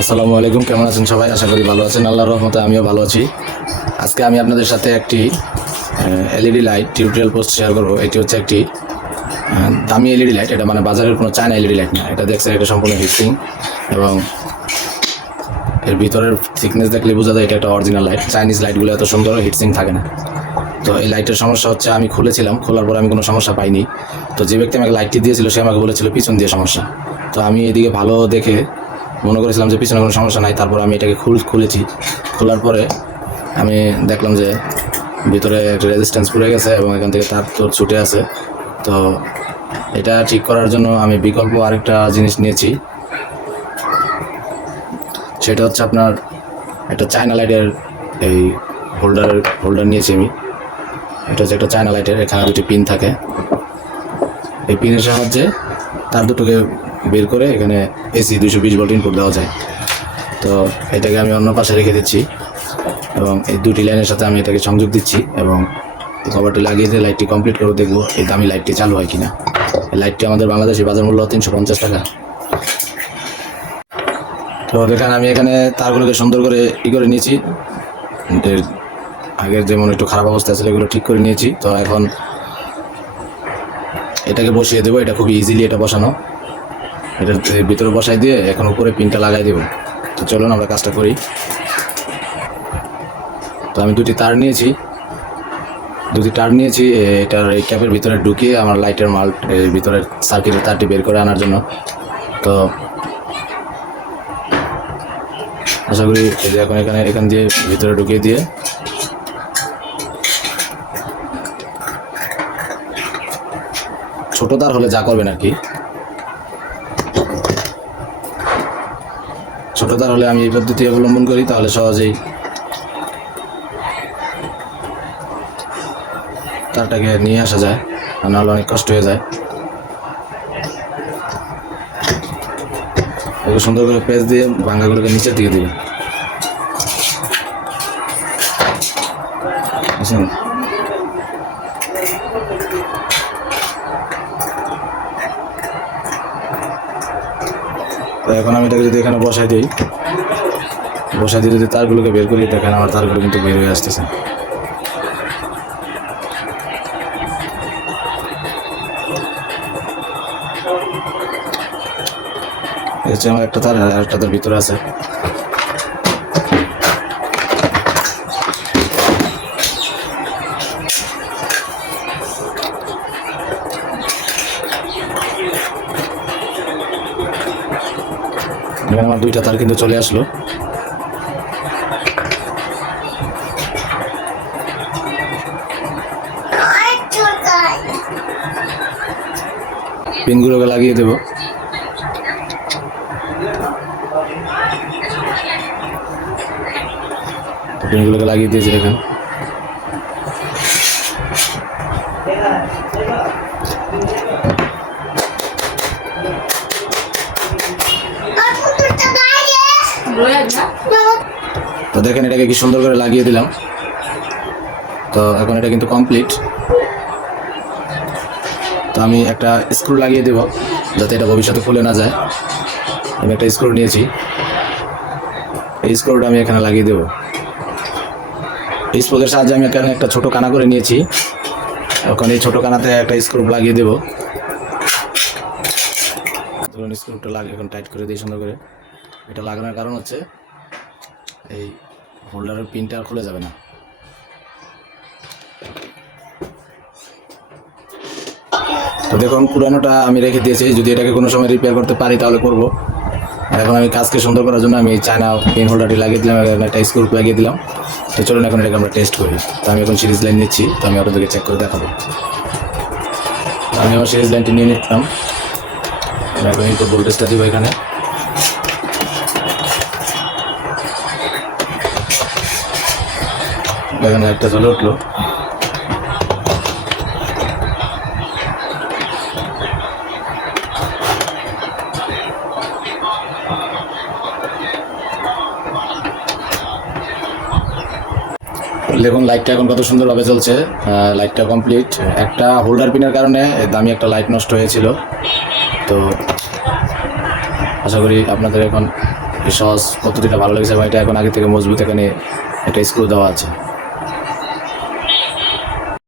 আসসালামু আলাইকুম, কেমন আছেন সবাই? আশা করি ভালো আছেন। আল্লাহর রহমতে আমিও ভালো আছি। আজকে আমি আপনাদের সাথে একটি LED light tutorial post share করবো। এটি হচ্ছে একটি দামি এলইডি লাইট। এটা মানে বাজারের কোনো চায়না এলইডি লাইট না। এটা দেখছেন, এটা সম্পূর্ণ হিটসিং এবং এর ভিতরের থিকনেস দেখলে বোঝা যায় এটা একটা অরিজিনাল লাইট। চাইনিজ লাইটগুলো এত সুন্দর হিটসিং থাকে না। তো এই লাইটের সমস্যা হচ্ছে, আমি খুলেছিলাম, খোলার পরে আমি কোনো সমস্যা পাইনি। তো যে ব্যক্তি আমাকে লাইটটি দিয়েছিল সে আমাকে বলেছিল পিছন দিয়ে সমস্যা। তো আমি এদিকে ভালো দেখে মনে করেছিলাম যে পিছনে কোনো সমস্যা নাই। তারপর আমি এটাকে খুলেছি। খোলার পরে আমি দেখলাম যে ভিতরে একটা রেজিস্ট্যান্স পুড়ে গেছে এবং এখান থেকে তার তো ছুটে আছে। তো এটা ঠিক করার জন্য আমি বিকল্প আরেকটা জিনিস নিয়েছি। সেটা হচ্ছে আপনার একটা চায়না লাইটের এই হোল্ডার নিয়েছি আমি। এটা হচ্ছে একটা চায়না লাইটের, এখানে দুটি পিন থাকে। এই পিনের সাহায্যে তার দুটোকে বের করে এখানে এসি 220 ভোল্ট ইনপুট দেওয়া যায়। তো এটাকে আমি অন্য পাশে রেখে দিচ্ছি এবং এই দুটি লাইনের সাথে আমি এটাকে সংযোগ দিচ্ছি এবং কভারটি লাগিয়ে দিয়ে লাইটটি কমপ্লিট করে দেখবো এই দামি লাইটটি চালু হয় কিনা। এই লাইটটি আমাদের বাংলাদেশি বাজার মূল্য 350 টাকা। তো দেখেন, আমি এখানে তারগুলোকে সুন্দর করে করে নিয়েছি। আগের যেমন একটু খারাপ অবস্থা ছিল এগুলো ঠিক করে নিয়েছি। তো এখন এটাকে বসিয়ে দেবো। এটা খুবই ইজিলি এটা বসানো। এটার ভিতরে বসাই দিয়ে এখন উপরে পিনটা লাগাই দেবো। তো চলুন আমরা কাজটা করি। তো আমি দুটি তার নিয়েছি। এটার এই ক্যাপের ভিতরে ঢুকিয়ে আমার লাইটের ভিতরের সার্কিটের তারটি বের করে আনার জন্য। তো আশা করি এই যে এখন এখান দিয়ে ভিতরে ঢুকিয়ে দিয়ে ছোট তার হলে যা করবেন আর কি, ছোট তার হলে আমি এই পদ্ধতি অবলম্বন করি, তাহলে সহজেই তারটাকে নিয়ে আসা যায়, নাহলে অনেক কষ্ট হয়ে যায়। এগুলো সুন্দর করে পেঁচ দিয়ে ভাঙ্গাগুলোকে নিচের দিকে দিবেন। বুঝছেন? তো এখন আমি এটাকে যদি এখানে বসাই দিই যদি তারগুলোকে বের করি, দেখেন আমার তারগুলো কিন্তু বের হয়ে আসতেছে। হচ্ছে আমার একটা তার, আর একটা তার ভিতরে আছে। এখানে আমার দুইটা তার কিন্তু চলে আসলো। পিনগুলোকে লাগিয়ে দেব। পিনগুলোকে লাগিয়ে দিয়েছি দেখেন। তো দেখেন এটাকে কি সুন্দর করে লাগিয়ে দিলাম। তো এখন এটা কিন্তু কমপ্লিট। তো আমি একটা স্ক্রু লাগিয়ে দেব যাতে এটা ভবিষ্যতে খুলে না যায়। আমি একটা স্ক্রু নিয়েছি, এই স্ক্রুটা আমি এখানে লাগিয়ে দেব। এই স্ক্রুর সাহায্যে আমি এখানে একটা ছোট কানা করে নিয়েছি। এখন এই ছোট কানাতে একটা স্ক্রু লাগিয়ে দেব। ধরুন স্ক্রুটা লাগিয়ে এখন টাইট করে দিই সুন্দর করে। এটা লাগানোর কারণ হচ্ছে এই হোল্ডারের পিনটা আর খুলে যাবে না। তো দেখুন, পুরানোটা আমি রেখে দিয়েছি, যদি এটাকে কোনো সময় রিপেয়ার করতে পারি তাহলে করব। এখন আমি কাজকে সুন্দর করার জন্য আমি চায়না পিন হোল্ডারটি লাগিয়ে দিলাম, একটা স্ক্রু লাগিয়ে দিলাম। তো চলুন এখন এটাকে আমরা টেস্ট করি। তো আমি এখন সিরিজ লাইন নিচ্ছি। তো আমি আপনাদেরকে চেক করে দেখাবো। আমি আমার সিরিজ লাইনটি নিয়ে নিলাম। আমি এখন ইনপুট ভোল্টেজটা দিব এখানে। এখানে একটা জ্বলে উঠলো। দেখুন লাইটটা এখন কত সুন্দরভাবে চলছে। লাইটটা কমপ্লিট। একটা হোল্ডার পিনের কারণে দামি একটা লাইট নষ্ট হয়েছিল। তো আশা করি আপনাদের এখন এই সহজ পদ্ধতিটা ভালো লেগেছে এবং এটা এখন আগে থেকে মজবুত, এখানে একটা স্ক্রু দেওয়া আছে।